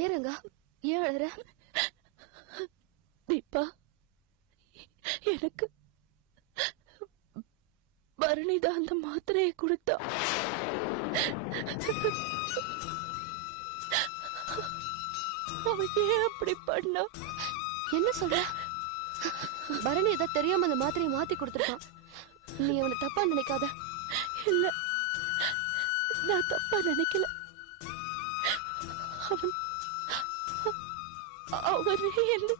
ஏன் ரங்கா, ஏன் அழற? தீபா, எனக்கு பரணிதான் அந்த மாத்திரையை கொடுத்தா. அவன் ஏன் அப்படி பண்ணா? என்ன சொல்ற? பரணி ஏதோ தெரியாம அந்த மாத்திரையை மாத்தி கொடுத்துருக்கான். நீ அவனை தப்பா நினைக்காத. இல்ல, நான் தப்பா நினைக்கல. அவனே என்ன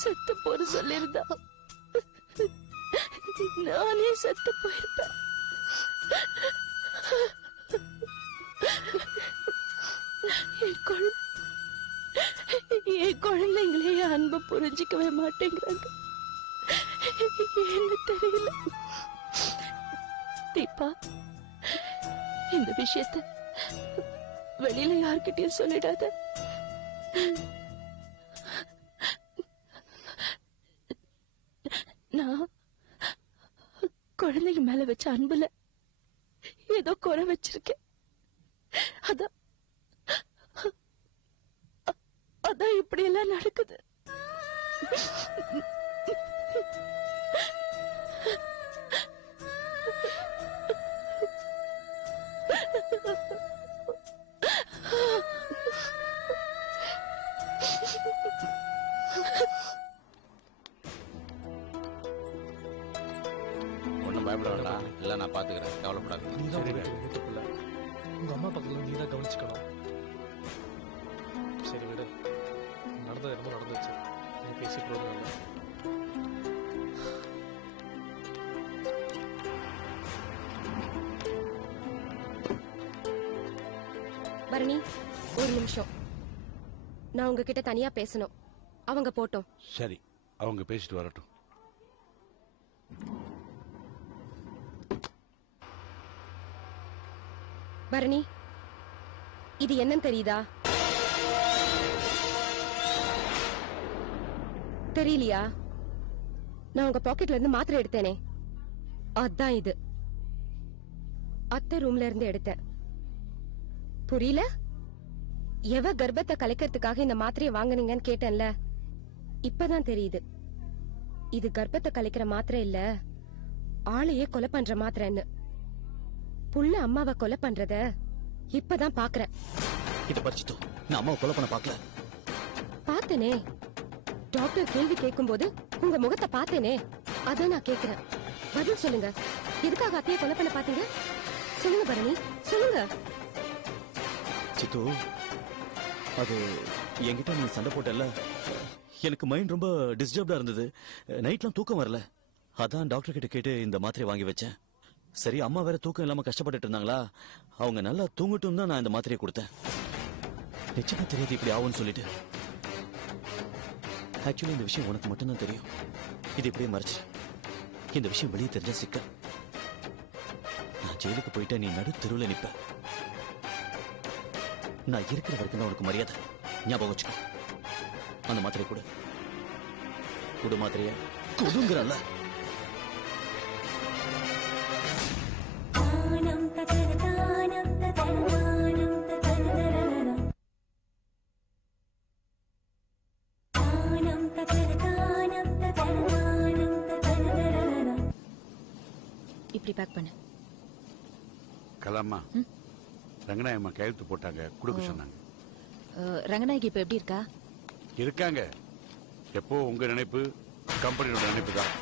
செத்து போற சொல்லிருந்தா நானே செத்து போயிருப்பேன். என் குழந்தைங்களே அன்பு புரிஞ்சிக்கவே மாட்டேங்கிறாங்க. என்ன தெரியல. தீபா, இந்த விஷயத்தை வெளியில யார்கிட்டயும் சொல்லிடாத. நான் குழந்தைங்க மேல வச்ச அன்புல ஏதோ குறை வச்சிருக்கேன். அதான் இப்படி எல்லாம் நடக்குது. ஒன்னும் பயப்பட வேண்டாம், இல்ல நான் பாத்துக்கிறேன், கவலைப்படாது. உங்க அம்மா பக்கத்துல நீ தான் கவனிச்சுக்கணும். சரி விடு, நடந்தது என்னமோ நடந்துச்சு. நீ பேசிட்டு வரல. பரணி, ஒரு நிமிஷம். நான் உங்ககிட்ட தனியா பேசணும். அவங்க போட்டோம். சரி, அவங்க பேசிட்டு வரட்டும். பரணி, இது என்னன்னு தெரியுதா? தெரியலையா? நான் உங்க பாக்கெட்ல இருந்து மாத்திரை எடுத்தேனே, அதான் இது. அத்தை ரூம்ல இருந்து எடுத்தேன். புரியல? எவ கர்ப்பத்தை கலைக்கிறதுக்காக இந்த மாத்திரையை வாங்குனீங்கன்னு கேட்டேன்ல, இப்பதான் தெரியுது. இது கர்ப்பத்தை கலைக்கிற மாத்திரை இல்ல, ஆளையே கொலை பண்ற மாத்திரைன்னு. புள்ள அம்மாவை கொலை பண்றத இப்பதான் பாக்குறேன். இத படிச்சுட்டு நான் அம்மாவை கொலை பண்ண பாக்கல. பார்த்தனே, டாக்டர் கேள்வி கேட்கும் போது உங்க முகத்தை பார்த்தேனே, அதான் நான் கேக்குறேன். பதில் சொல்லுங்க. எதுக்காக அத்தையை கொலை பண்ண பாத்தீங்க? சொல்லுங்க பரணி, சொல்லுங்க. சித்து, அது என்கிட்ட நீ சண்டை போட்டல, எனக்கு மைண்ட் ரொம்ப டிஸ்டர்ப்டா இருந்தது. நைட்லாம் தூக்கம் வரல. அதான் டாக்டர் கிட்ட கேட்டு இந்த மாத்திரை வாங்கி வச்சேன். சரி, அம்மா வேற தூக்கம் இல்லாம கஷ்டப்பட்டு இருந்தாங்களா, அவங்க நல்லா தூங்கட்டும் தான் நான் இந்த மாத்திரையை கொடுத்தேன். நிச்சயமா தெரியாது இப்படி ஆகும்னு சொல்லிட்டு. ஆக்சுவலி இந்த விஷயம் உனக்கு மட்டும்தான் தெரியும். இது இப்படியே மறைச்சு, இந்த விஷயம் வெளியே தெரிஞ்ச சிக்க. நான் ஜெயிலுக்கு போயிட்டா நீ நடு தெருவில் நிப்ப. நான் இருக்கிற வரைக்கும் தான் உனக்கு மரியாதை. ஞாபகம் வச்சுக்கோ. அந்த மாத்திரை கொடு. கொடு மாத்திரைய கொடுங்கறல்ல. இப்படி பேக் பண்ணு. கலாமா, ரங்கநாயம்மா கையெழுத்து போட்டாங்க, கொடுக்க சொன்னாங்க. ரங்கநாயகி இப்ப எப்படி இருக்கா? இருக்காங்க. எப்போ உங்க நினைப்பு, கம்பெனியோட நினைப்பு தான்.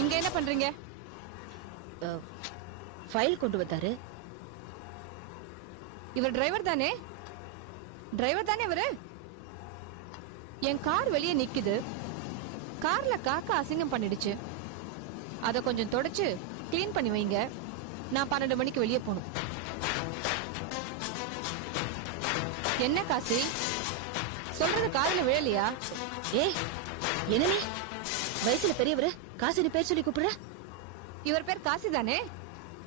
இங்க என்ன பண்றீங்க? ஃபைல் கொண்டு வந்தாரு. இவர் டிரைவர் தானே? டிரைவர் தானே இவரு? என் கார் வெளியே நிக்குது. கார்ல காக்கா அசிங்கம் பண்ணிடுச்சு. அத கொஞ்சம் தொடச்சு கிளீன் பண்ணி வைங்க. நான் 12 மணிக்கு வெளியே போகணும். என்ன காசி, சொல்றது காதுல விழலையா? ஏய், என்ன நீ வயசுல பெரியவரு காசினி பேர் சொல்லி கூப்பிடுற? இவர் பேர் காசி தானே?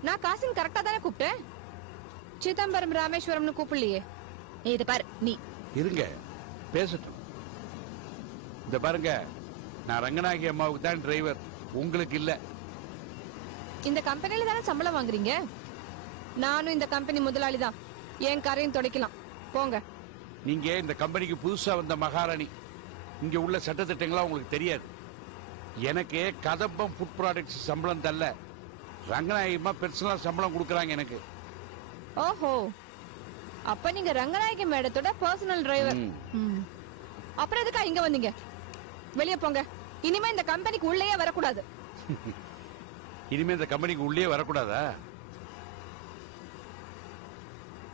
நான் காசின் கரெக்டா தானே கூப்பிட்டேன். சிதம்பரம் ராமேஸ்வரம்னு கூப்பிடலையே. இத பாரு, நீ இருங்க, பேசட்டும். இந்த பாருங்க, நான் ரங்கநாயகி அம்மாவுக்கு தான் டிரைவர், உங்களுக்கு இல்ல. இந்த கம்பெனில தானே சம்பளம் வாங்குறீங்க. நானும் இந்த கம்பெனி முதலாளி தான். என் காரையும் துடைக்கலாம். போங்க. நீங்க இந்த கம்பெனிக்கு புதுசா வந்த மகாராணி. இங்க உள்ள சட்டத்திட்டங்களா உங்களுக்கு தெரியாது. எனக்கு கதம்பம் ஃபுட் ப்ராடக்ட்ஸ் சம்பளம் தரல, ரங்கநாயகி அம்மா பெர்சனலா சம்பளம் கொடுக்கறாங்க எனக்கு. ஓஹோ, அப்ப நீங்க ரங்கநாயகி மேடத்தோட பர்சனல் டிரைவர். அப்புறம் எதுக்கா இங்க வந்தீங்க? வெளியே போங்க. இனிமே இந்த கம்பெனிக்கு உள்ளேயே வரக்கூடாது. இனிமே இந்த கம்பெனிக்கு உள்ளே வரக்கூடாதா?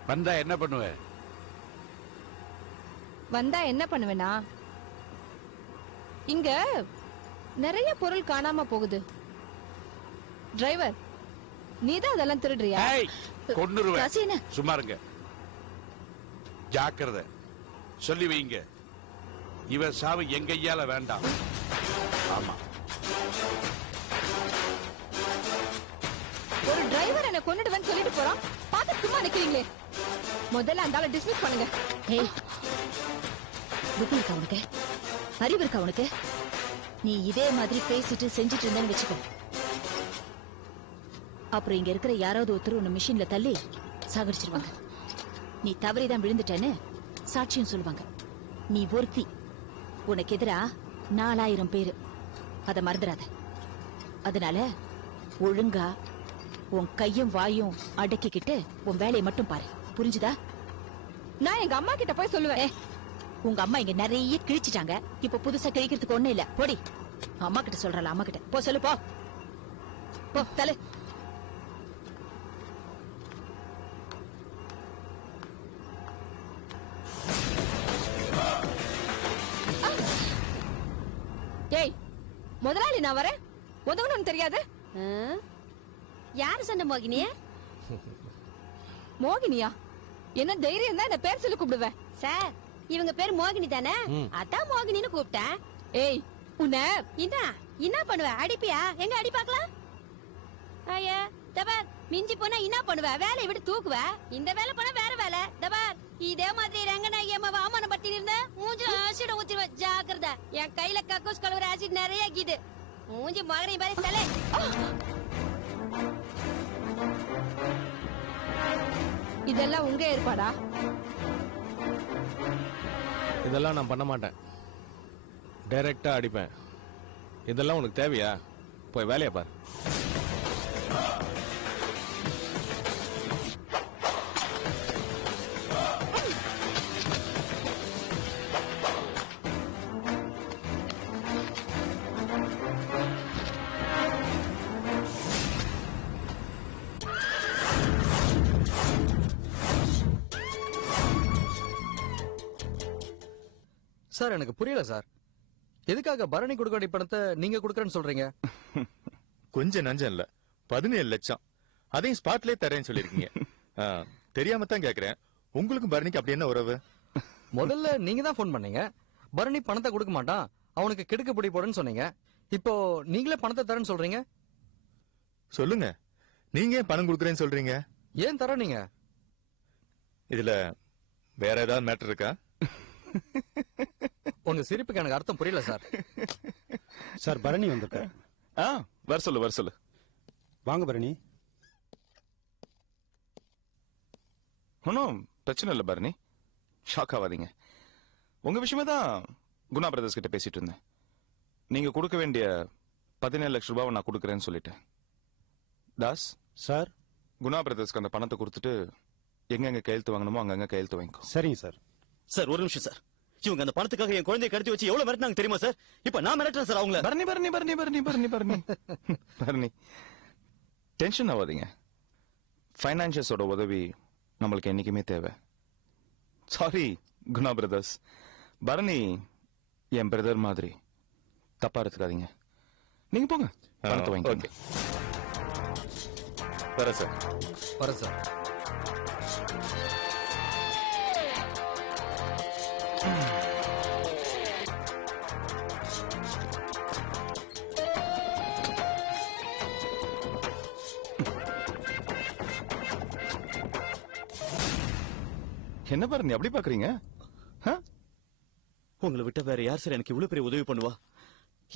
வந்தா என்ன பண்ணுவ? வந்தா என்ன பண்ணுவேனா? இங்க நிறைய பொருள் காணாம போகுது. டிரைவர், நீதான் அதெல்லாம் திருடுறியா? கொன்னுருவேன். காசு என்ன? சும்மா இருங்க. ஜாக்கிரதை, சொல்லி வைங்க. இவ சாவு எங்க கையால வேண்டாம். ஆமா, ஒரு டிரைவர் என்ன கொன்னுடுவேன்னு சொல்லிட்டு போறான். பார்த்து சும்மா நிக்கிறீங்களே. முதல்ல அந்த ஆளை டிஸ்மிஸ் பண்ணுங்க. ஏய், புத்தி இருக்கா உனக்கு? அறிவு இருக்கா உனக்கு? நீ இதே மாதிரி பேசிட்டு செஞ்சுட்டு இருந்தேன்னு வச்சுக்கோ, அப்புறம் இங்க இருக்கிற யாராவது ஒருத்தர் உன்னை மிஷின்ல தள்ளி சாகடிச்சிருவாங்க. நீ தவறிதான் விழுந்துட்டேன்னு சாட்சியம் சொல்லுவாங்க. நீ ஒருத்தி, உனக்கு எதிரா 4000 பேரு. அத மறந்துடாத. அதனால ஒழுங்கா உன் கையும் வாயும் அடக்கிக்கிட்டு உன் வேலையை மட்டும் பாரு. புரிஞ்சுதா? நான் எங்க அம்மா கிட்ட போய் சொல்லுவேன். உங்க அம்மா இங்க நிறைய கிழிச்சிட்டாங்க. இப்ப புதுசா கிழிக்கிறதுக்கு ஒண்ணு இல்ல. போடி. அம்மா கிட்ட சொல்றல, அம்மா கிட்ட போ சொல்லு. போ போ தலை. ஏய், முதலாளி நான் வரேன். உதவணும்னு தெரியாது. யாரு சொன்ன மோகினிய? மோகினியா? என்ன தைரியம் தான் இந்த பேர் சொல்லி கூப்பிடுவேன். சார், இவங்க பேர் மோகினி தானே? அதான் மோகினின்னு கூப்பிட்டேன். ஏய், உன்ன என்ன பண்ணுவ? அடிப்பியா? எங்க அடி பாக்கலாம்? ஐயா தபார், மிஞ்சி போனா என்ன பண்ணுவ? வேலையை விட்டு தூக்குவ. இந்த வேலை பண்ண வேற வேலை. தபார், இதே மாதிரி ரங்கநாயகி அம்மாவை அவமானப்படுத்தி இருந்த மூஞ்சி ஆசிட ஊத்திடுவ. ஜாக்கிரதை. என் கையில கக்கூஸ் கலவர ஆசிட் நிறைய இருக்குது. மூஞ்சி மகனை பாரு தலை. இதெல்லாம் உங்க ஏற்பாடா? இதெல்லாம் நான் பண்ண மாட்டேன். டைரக்டா அடிப்பேன். இதெல்லாம் உனக்கு தேவையா? போய் வேலையை பாரு. சார், எனக்கு புரியல சார். எதுக்காக பரணி கொடுக்க வேண்டிய பணத்தை நீங்க கொடுக்கறேன்னு சொல்றீங்க? கொஞ்சம் நஞ்சம் இல்ல, 17 லட்சம். அதையும் ஸ்பாட்லயே தரேன்னு சொல்லிருக்கீங்க. தெரியாம தான் கேக்குறேன், உங்களுக்கும் பரணிக்கு அப்படி என்ன உறவு? முதல்ல நீங்க தான் போன் பண்ணீங்க. பரணி பணத்தை கொடுக்க மாட்டான், அவனுக்கு கெடுக்க பிடி போடுன்னு சொன்னீங்க. இப்போ நீங்களே பணத்தை தரேன்னு சொல்றீங்க. சொல்லுங்க, நீங்க ஏன் பணம் கொடுக்கறேன்னு சொல்றீங்க? ஏன் தர நீங்க? இதுல வேற ஏதாவது மேட்டர் இருக்கா? உங்க சிரிப்புக்கு எனக்கு அர்த்தம் புரியல சார். சார், பரணி வந்திருக்க. வர சொல்லு, வர சொல்லு. வாங்க பரணி. ஒன்னும் பிரச்சனை இல்ல பரணி, ஷாக் ஆகாதீங்க. உங்க விஷயமா தான் குணா பிரதர்ஸ் கிட்ட பேசிட்டு இருந்தேன். நீங்க கொடுக்க வேண்டிய 17 லட்சம் ரூபாவை நான் கொடுக்கறேன்னு சொல்லிட்டேன். தாஸ் சார், குணா பிரதர்ஸ்க்கு அந்த பணத்தை கொடுத்துட்டு எங்கெங்க கையெழுத்து வாங்கணுமோ அங்கங்க கையெழுத்து வாங்கிக்கோ. சரிங்க சார். சார், ஒரு நிமிஷம் சார். இவங்க அந்த பணத்துக்காக என் குழந்தையை கடத்தி வச்சு எவ்வளவு மிரட்டினாங்க தெரியுமா சார்? இப்ப நான் மிரட்டுறேன் சார் அவங்கள. பரணி பரணி பரணி பரணி பரணி பரணி பரணி டென்ஷன் ஆகாதீங்க. ஃபைனான்சியஸோட உதவி நம்மளுக்கு என்னைக்குமே தேவை. சாரி குணா பிரதர்ஸ், பரணி என் பிரதர் மாதிரி, தப்பா எடுத்துக்காதீங்க. நீங்க போங்க, பணத்தை வாங்கிக்கோங்க. வர சார். வர சார். என்ன பரணி அப்படி பாக்குறீங்க? உங்களை விட்ட வேற யார் சார் எனக்கு இவ்வளவு பெரிய உதவி பண்ணுவா?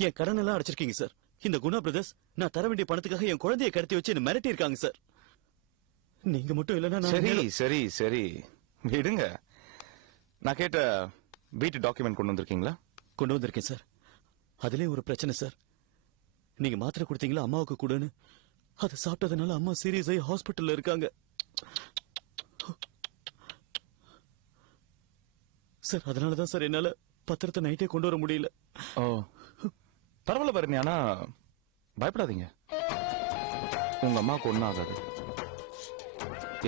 என் கடன் எல்லாம் அடைச்சிருக்கீங்க சார். இந்த குணா பிரதர்ஸ் நான் தர வேண்டிய பணத்துக்காக என் குழந்தையை கடத்தி வச்சு என்ன மிரட்டி இருக்காங்க சார். நீங்க மட்டும் இல்லைன்னா சரி சரி சரி விடுங்க. நான் கேட்ட வீட்டு டாக்குமெண்ட் கொண்டு வந்திருக்கீங்களா? கொண்டு வந்திருக்கேன் சார். அதுலயும் ஒரு பிரச்சனை சார். நீங்க மாத்திரை கொடுத்தீங்களா அம்மாவுக்கு கூடன்னு, அதை சாப்பிட்டதுனால அம்மா சீரியஸ் ஆகி ஹாஸ்பிட்டல்ல இருக்காங்க சார். அதனாலதான் சார் என்னால பத்திரத்தை நைட்டே கொண்டு வர முடியல. ஓ பரவாயில்ல பரணி, ஆனா பயப்படாதீங்க, உங்க அம்மாவுக்கு ஒன்னும் ஆகாது.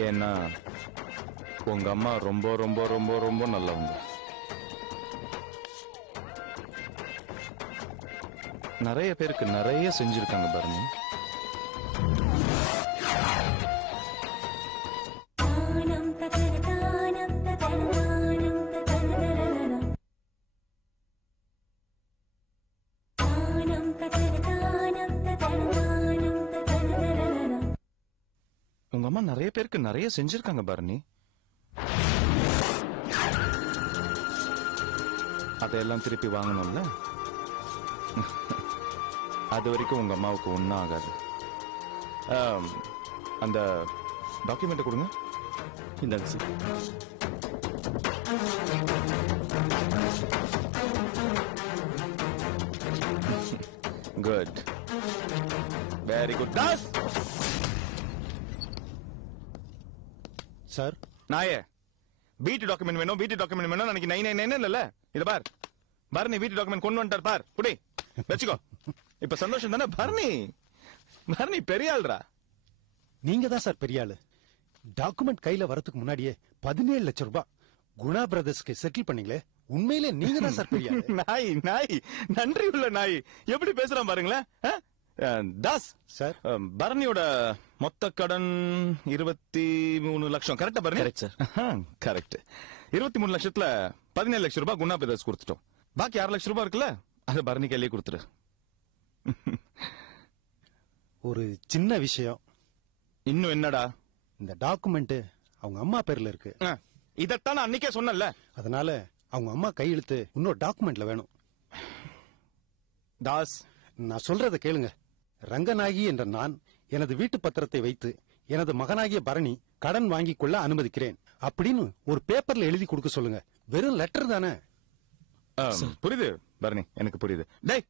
ஏன்னா உங்க அம்மா ரொம்ப ரொம்ப ரொம்ப ரொம்ப நல்லவங்க. நிறைய பேருக்கு நிறைய செஞ்சிருக்காங்க பரணி. உங்க அம்மா நிறைய பேருக்கு நிறைய செஞ்சிருக்காங்க பரணி. அதையெல்லாம் திருப்பி வாங்கணும்ல. அது வரைக்கும் உங்க அம்மாவுக்கு ஒன்னும் ஆகாது. அந்த டாக்குமெண்ட் கொடுங்க. இந்தாங்க sir. Good, very good. Das sir, நாயே வீட்டு டாக்குமெண்ட் வேணும், வீட்டு டாக்குமெண்ட் வேணும். எனக்கு 999 இல்ல. இத பார் பரணி வீட்டு டாக்குமெண்ட் கொண்டு வந்துட்டார் பார். குடி வெச்சுக்கோ. இப்ப சந்தோஷம் தானே பரணி? பரணி பெரிய ஆள்ரா. நீங்க தான் சார் பெரிய ஆளு. டாக்குமெண்ட் கையில வரதுக்கு முன்னாடியே 17 லட்சம் ரூபாய் குணா பிரதர்ஸ்க்கு செட்டில் பண்ணீங்களே, உண்மையிலே நீங்க தான் சார் பெரிய ஆளு. நாய் நாய் நன்றி உள்ள நாய் எப்படி பேசுறான் பாருங்களேன். தாஸ் சார், பரணியோட மொத்த கடன் 23 லட்சம். கரெக்டா பரணி? Correct sir. கரெக்ட். 23 லட்சத்துல 17 லட்சம் ரூபாய் குணா பிரதர்ஸ் கொடுத்துட்டோம். பாக்கி 6 லட்சம் ரூபாய் இருக்குல்ல, அதை பரணி கையிலே கொடுத்துரு. ஒரு சின்ன விஷயம். இன்னும் என்னடா? இந்த டாக்குமெண்ட் அவங்க அம்மா பேர்ல இருக்கு. இதத்தான் நான் அன்னைக்கே சொன்னேன்ல. அதனால அவங்க அம்மா கையெழுத்து இன்னொரு டாக்குமெண்ட்ல வேணும். தாஸ், நான் சொல்றத கேளுங்க. ரங்கநாயகி என்ற நான் எனது வீட்டு பத்திரத்தை வைத்து எனது மகனாகிய பரணி கடன் வாங்கிக் கொள்ள அனுமதிக்கிறேன் அப்படின்னு ஒரு பேப்பர்ல எழுதி கொடுக்க சொல்லுங்க. வெறும் லெட்டர் தானே. புரியுது பரணி, எனக்கு புரியுது. டேய்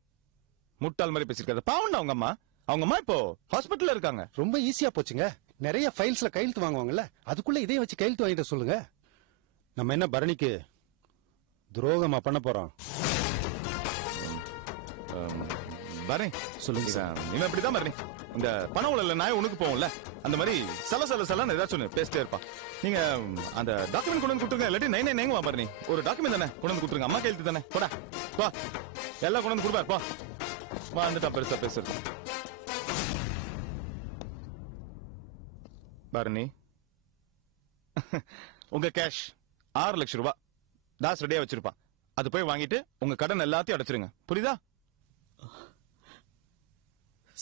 முட்டாள் மாதிரி பேசிருக்காத. பாவம் அவங்க அம்மா. அவங்க அம்மா இப்போ ஹாஸ்பிட்டல்ல இருக்காங்க. ரொம்ப ஈஸியா போச்சுங்க. நிறைய ஃபைல்ஸ்ல கையெழுத்து வாங்குவாங்கல்ல, அதுக்குள்ள இதையும் வச்சு கையெழுத்து வாங்கிட்டு சொல்லுங்க. நம்ம என்ன பரணிக்கு துரோகமா பண்ண போறோம்? பரணி சொல்லுங்க சார். இவன் இப்படிதான் பரணி. இந்த பண உள்ள நாய் உனக்கு போகும்ல, அந்த மாதிரி சல ஏதாச்சும் பேசிட்டே இருப்பான். நீங்க அந்த டாக்குமெண்ட் கொண்டு வந்து கொடுத்துருங்க. இல்லாட்டி 999 வா பரணி. ஒரு டாக்குமெண்ட் தானே கொண்டு வந்து கொடுத்துருங்க. அம்மா கையெழுத்து தானே. போடா வா, எல்லாம் கொண்டு வந்து கொடுப்பார். போ வா, வந்துட்டா பெருசா பேசுறது. பரணி உங்க கேஷ் 6 லட்சம் ரூபாய் தாஸ் ரெடியா வச்சிருப்பான். அது போய் வாங்கிட்டு உங்க கடன் எல்லாத்தையும் அடைச்சிருங்க. புரியுதா?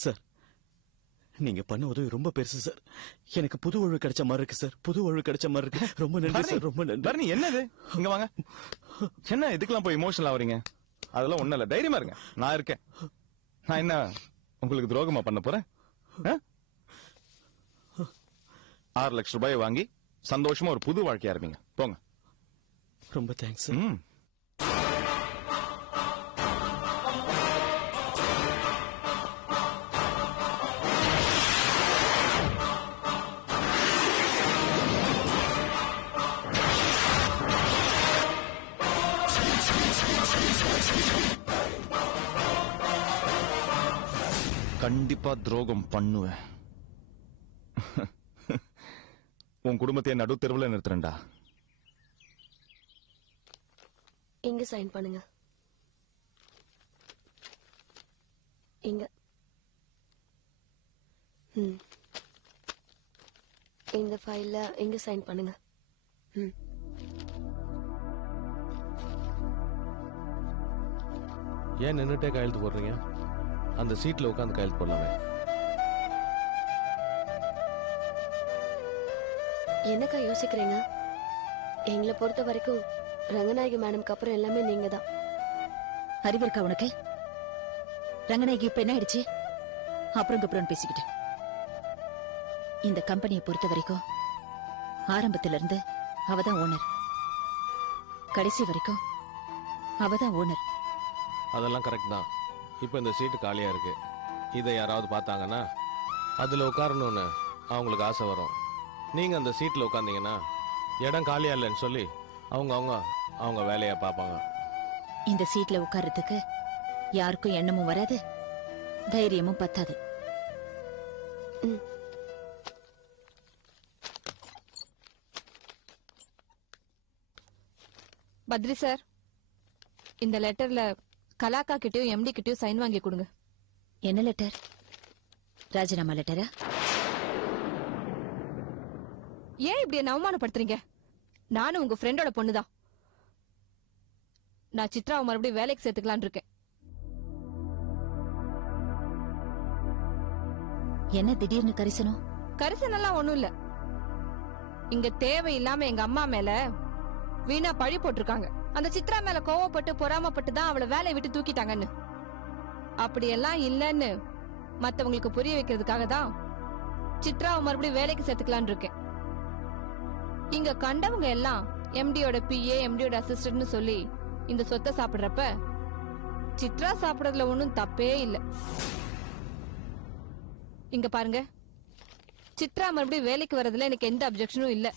சார், நீங்க பண்ண உதவி ரொம்ப பெருசு சார். எனக்கு புது ஒழுங்கு கிடைச்ச மாதிரி இருக்கு சார். புது ஒழுங்கு கிடைச்ச மாதிரி இருக்கு. ரொம்ப நன்றி சார், ரொம்ப நன்றி. பரணி என்னது? இங்க வாங்க. என்ன இதுக்கெல்லாம் போய் எமோஷனல் ஆவறீங்க? அதெல்லாம் ஒண்ணும் இல்ல, தைரியமா இருங்க. நான் இருக்கேன். நான் என்ன உங்களுக்கு துரோகமா பண்ண போறேன்? 6 லட்சம் ரூபாய் வாங்கி சந்தோஷமா ஒரு புது வாழ்க்கை ஆரம்பிங்க. போங்க. ரொம்ப தேங்க்ஸ். கண்டிப்பா துரோகம் பண்ணுவேன். உன் குடும்பத்தை நடு தெருவில் நிறுத்துறேன்டா. இங்க சைன் பண்ணுங்க. இங்க. இந்த ஃபைல்ல இங்க சைன் பண்ணுங்க. ஏன் நின்னுட்டே கையெழுத்து போடுறீங்க? அந்த சீட்ல உட்காந்து கையெழுத்து போடலாமே. என்னக்கா யோசிக்கிறீங்க? எங்களை பொறுத்த வரைக்கும் ரங்கநாயகி மேடம்க்கு அப்புறம் எல்லாமே நீங்க தான். அறிவு இருக்கா உனக்கு? ரங்கநாயகி இப்ப என்ன ஆயிடுச்சு? அப்புறம் பேசிக்கிட்டேன். இந்த கம்பெனியை பொறுத்த வரைக்கும் ஆரம்பத்துல இருந்து அவதான் ஓனர், கடைசி வரைக்கும் அவதான் ஓனர். அதெல்லாம் கரெக்ட் தான். இப்போ இந்த சீட்டு காலியா இருக்கு. இதை யாராவது பார்த்தாங்கன்னா அதுல உட்காரணும்னு அவங்களுக்கு ஆசை வரும். நீங்க அந்த சீட்ல உட்கார்ந்தீங்கன்னா இடம் காலியா இல்லைன்னு சொல்லி அவங்க வேலையை பார்ப்பாங்க. இந்த சீட்ல உட்கார்றதுக்கு யாருக்கும் எண்ணமும் வராது, தைரியமும் பத்தாது. பத்ரி சார், இந்த லெட்டர்ல கலாக்கா கிட்டயும் எம்டி கிட்டயும் சைன் வாங்கி கொடுங்க. என்ன லெட்டர்? ராஜினாமா லெட்டரா? ஏன் இப்படி என்ன அவமானப்படுத்துறீங்க? நானும் உங்க ஃப்ரெண்டோட பொண்ணுதான். நான் சித்ராவை மறுபடியும் வேலைக்கு சேர்த்துக்கலான் இருக்கேன். என்ன திடீர்னு கரிசனம்? கரிசனெல்லாம் ஒண்ணும் இல்ல. இங்க தேவையில்லாம எங்க அம்மா மேல வீணா பழி போட்டிருக்காங்க. அந்த சித்ரா மேல கோவப்பட்டு பொறாமப்பட்டு தான் அவளை வேலையை விட்டு தூக்கிட்டாங்கன்னு. அப்படியெல்லாம் இல்லன்னு மத்தவங்களுக்கு புரிய வைக்கிறதுக்காக தான் சித்ராவை மறுபடியும் வேலைக்கு சேர்த்துக்கலான் இருக்கேன். இங்க கண்டவங்க எல்லாம் எம்டியோட பிஏ, எம்டியோட அசிஸ்டன்ட்னு சொல்லி இந்த சொத்தை சாப்பிடுறப்ப சித்ரா சாப்பிடுறதுல ஒன்னும் தப்பே இல்ல. இங்க பாருங்க, சித்ரா மறுபடியும் வேலைக்கு வர்றதுல எனக்கு எந்த அப்செக்ஷனும் இல்ல.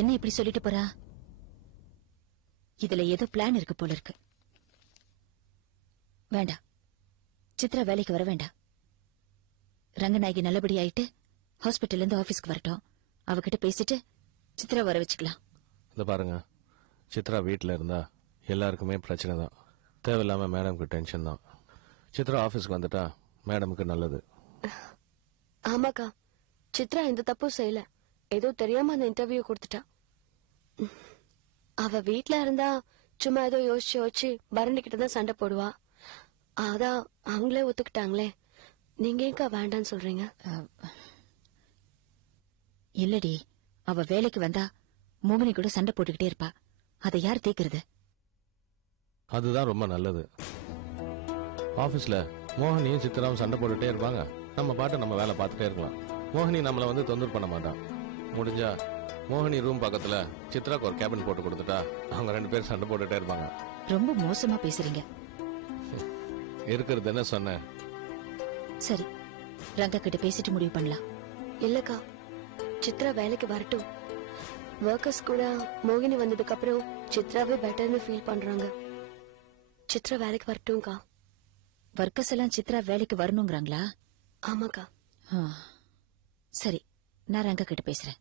என்ன இப்படி சொல்லிட்டு போறா? இதுல ஏதோ பிளான் இருக்கு போல இருக்கு. வேண்டாம், சித்ரா வேலைக்கு வர வேண்டாம். ரங்கநாயகி நல்லபடி ஆயிட்டு ஹாஸ்பிட்டல்ல இருந்து ஆபீஸ்க்கு வரட்டும். அவகிட்ட பேசிட்டு சித்ரா வர வச்சுக்கலாம். இத பாருங்க, சித்ரா வீட்டுல இருந்தா எல்லாருக்குமே பிரச்சனை தான். தேவையில்லாம மேடம்க்கு டென்ஷன் தான். சித்ரா ஆபீஸ்க்கு வந்துட்டா மேடமுக்கு நல்லது. ஆமாக்கா, சித்ரா எந்த தப்பும் செய்யல. ஏதோ தெரியாம அந்த இன்டர்வியூ கொடுத்துட்டா. அவ வீட்ல இருந்தா சும்மா ஏதோ யோசிச்சு பரணி கிட்டதான் சண்டை போடுவா. அதான் அவங்களே ஒத்துக்கிட்டாங்களே. நீங்க ஏங்கா வேண்டான்னு சொல்றீங்க? இல்லடி, அவ வேலைக்கு வந்தா மோகினி கூட சண்டை போட்டுக்கிட்டே இருப்பா. அதை யார் தேய்க்கிறது? அதுதான் ரொம்ப நல்லது. ஆபீஸ்ல மோகினியும் சித்ராவும் சண்டை போட்டுட்டே இருப்பாங்க. நம்ம பாட்டு நம்ம வேலை பார்த்துட்டே இருக்கலாம். மோகினி நம்மள வந்து தொந்தரவு பண்ண மாட்டான். முடிஞ்சா மோகினி ரூம் பக்கத்துல சித்ராக்கு ஒரு கேபின் போட்டு கொடுத்துட்டா அவங்க 2 பேரும் சண்டை போட்டுட்டே இருப்பாங்க. ரொம்ப மோசமா பேசுறீங்க. இருக்கிறது என்ன சொன்ன? சரி, ரங்கா கிட்ட பேசிட்டு முடிவு பண்ணலாம். இல்லக்கா, சித்ரா வேலைக்கு வரட்டும். ஒர்க்கர்ஸ் கூட மோகினி வந்ததுக்கு அப்புறம் சித்ராவே பெட்டர்னு ஃபீல் பண்றாங்க. சித்ரா வேலைக்கு வரட்டும்க்கா. ஒர்க்கர்ஸ் எல்லாம் சித்ரா வேலைக்கு வரணுங்கிறாங்களா? ஆமாக்கா. சரி, நான் ரங்கா கிட்ட பேசுறேன்.